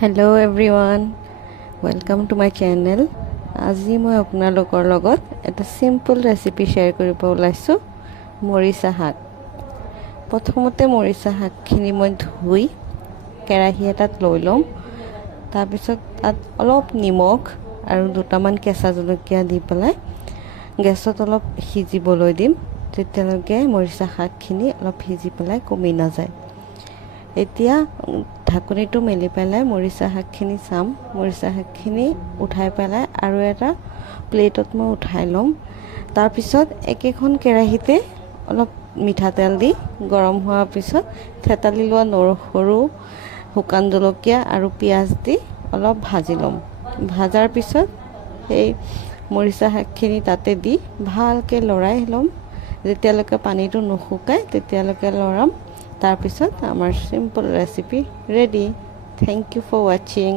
Hello everyone, welcome to my channel. আজি মই আপোনালোকৰ লগত এটা সিম্পল ৰেচিপি শেয়াৰ কৰিব ওলাইছো মৰিছা শাক। প্ৰথমতে মৰিছা শাকখিনি মই ধুই কেৰাহী এটাত লৈ লম। তাৰ পিছত তাত অলপ নিমখ আৰু দুটামান কেঁচা জলকীয়া দি পেলাই গেছত অলপ সিজিবলৈ দিম যেতিয়ালৈকে মৰিছা শাকখিনি অলপ সিজি পেলাই কমি নাযায়। এতিয়া ঢাকনিটো মেলি পেলাই মৰিছা শাকখিনি চাম। মৰিছা শাকখিনি উঠাই পেলাই আৰু এটা প্লেটত মই উঠাই ল'ম। তাৰ পিছত একেখন কেৰাহীতে অলপ মিঠাতেল দি গৰম হোৱাৰ পিছত থেতালি লোৱা নহৰু, শুকান জলকীয়া আৰু পিঁয়াজ দি অলপ ভাজি ল'ম। ভাজাৰ পিছত সেই মৰিছা শাকখিনি তাতে দি ভালকৈ লৰাই ল'ম। যেতিয়ালৈকে পানীটো নুশুকায় তেতিয়ালৈকে লৰাম। তাৰপিছত আমাৰ simple recipe ready. Thank you for watching.